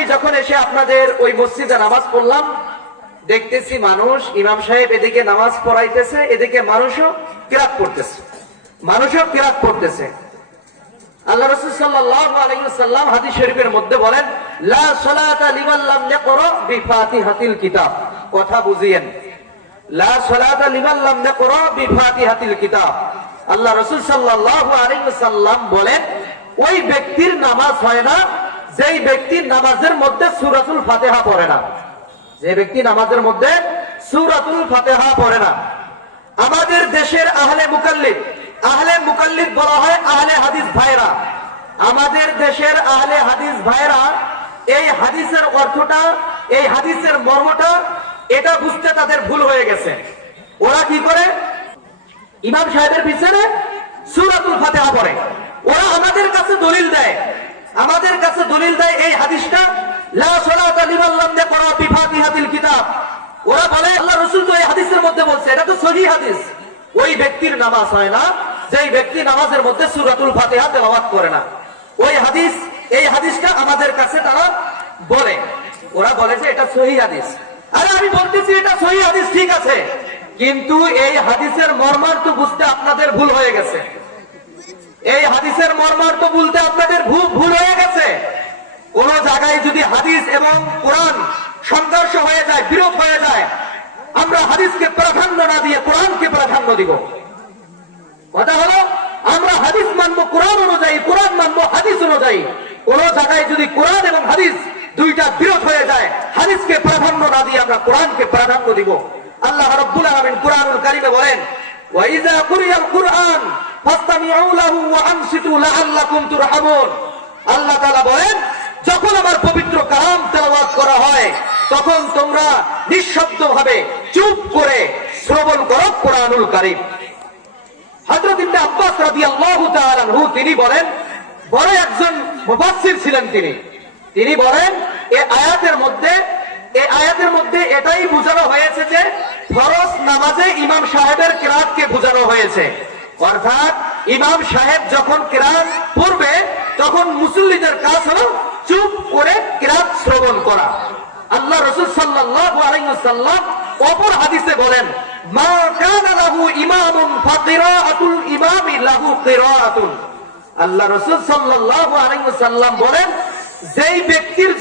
আমি যখন এসে আপনাদের ওই মসজিদে নামাজ পড়লাম, দেখতেছি মানুষ, ইমাম সাহেব এদিকে নামাজ পড়াইতেছে, এদিকে মানুষও কিরাত পড়তেছে। আল্লাহ রাসূল সাল্লাল্লাহু আলাইহি ওয়াসাল্লাম হাদিস শরীফের মধ্যে বলেন, লা সালাতা লিমান লাম ইয়াকরা বিফাতিহাতিল কিতাব। কথা বুঝিয়েন, লা সালাতা লিমান লাম ইয়াকরা বিফাতিহাতিল কিতাব। আল্লাহ রাসূল সাল্লাল্লাহু আলাইহি ওয়াসাল্লাম বলেন, ওই ব্যক্তির নামাজ হয় না যেই ব্যক্তি নামাজের মধ্যে সূরাতুল ফাতিহা পড়ে না। যে ব্যক্তি নামাজের মধ্যে সূরাতুল ফাতিহা পড়ে না। আমাদের দেশের আহলে মুকাল্লিদ বলা হয় আহলে হাদিস ভাইরা। আমাদের দেশের আহলে হাদিস ভাইরা এই হাদিসের অর্থটা, এই হাদিসের মর্মটা এটা বুঝতে তাদের ভুল হয়ে গেছে। ওরা কি করে? ইমাম সাহেবের পিছনে সূরাতুল ফাতিহা পড়ে। ওরা আমাদের কাছে দলিল দেয় এই হাদিসটা লা সালাতা লিমান লাম ইয়াকরা বিফাতিহাতিল কিতাব। ওরা বলে আল্লাহ রাসূল তো এই হাদিসের মধ্যে বলছে, এটা তো সহিহ হাদিস। ওই ব্যক্তির নামাজ হয় না যেই ব্যক্তি নামাজের মধ্যে সূরাতুল ফাতিহা তেলাওয়াত করে না। এই হাদিসটা আমাদের কাছে তারা বলে, ওরা বলে যে এটা সহিহ হাদিস। আরে আমি বলতেছি এটা সহিহ হাদিস, ঠিক আছে, কিন্তু এই হাদিসের মর্মার্থ বুঝতে আপনাদের ভুল হয়ে গেছে। এই হাদিসের মর্মার্থ বলতে আপনাদের ভুল হয়ে গেছে। কোন জায়গায় যদি হাদিস এবং কোরআন সংঘর্ষ হয়ে যায়, বিরোধ হয়ে যায়, আমরা হাদিসকে প্রাধান্য না দিয়ে কোরআনকে প্রাধান্য দিব। কথা হলো আমরা হাদিস মানবো কোরআন অনুযায়ী, কোরআন মানবো হাদিস অনুযায়ী। কোন জায়গায় যদি কোরআন এবং হাদিস দুইটা বিরোধ হয়ে যায়, হাদিসকে প্রাধান্য না দিয়ে আমরা কোরআনকে প্রাধান্য দিব। আল্লাহ রাব্বুল আলামিন কোরআনুল কারীমে বলেন, ওয়া ইযা কুরিয়াল কুরআন ফাসতামিউ লাহু ওয়া আনসিতু লাআল্লাকুম তুরহামুন। আল্লাহ তাআলা বলেন, যখন আমার পবিত্র কালাম তেলাওয়াত করা হয় তখন তোমরা নিঃশব্দভাবে চুপ করে শ্রবণ করো কোরআনুল কারীম। হযরত ইবনে আব্বাস রাদিয়াল্লাহু তাআলা আনহু তিনি বলেন, বড় একজন মুফাসসির ছিলেন তিনি বলেন, এই আয়াতের মধ্যে এটাই বোঝানো হয়েছে যে ফরজ নামাজে ইমাম সাহেবের কিরাতকে বোঝানো হয়েছে। অর্থাৎ ইমাম সাহেব যখন কিরাত পড়বে তখন মুসল্লিদের কাজ হলো চুপ করে কিরাত শ্রবণ করা। আল্লাহ রাসূল সাল্লাল্লাহু আলাইহি ওয়াসাল্লাম অপর হাদিসে বলেন, মা কানা লাহু ইমামুন ফাকিরাতুল ইমামি লাহু কিরাতুন। আল্লাহ রাসূল সাল্লাল্লাহু আলাইহি ওয়াসাল্লাম বলেন, যেই ব্যক্তির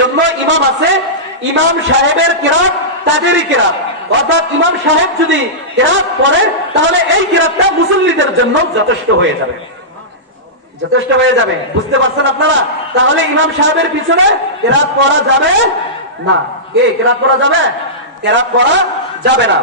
জন্য ইমাম আছে, ইমাম সাহেবের কিরাত তাদেরই কিরাত। অর্থাৎ ইমাম সাহেব যদি কিরাত পড়ে তাহলে এই কিরাতটা মুসল্লিদের জন্য যথেষ্ট হয়ে যাবে। বুঝতে পারছেন আপনারা? তাহলে ইমাম সাহেবের পিছনে কিরাত পড়া যাবে না। কিরাত পড়া যাবে না।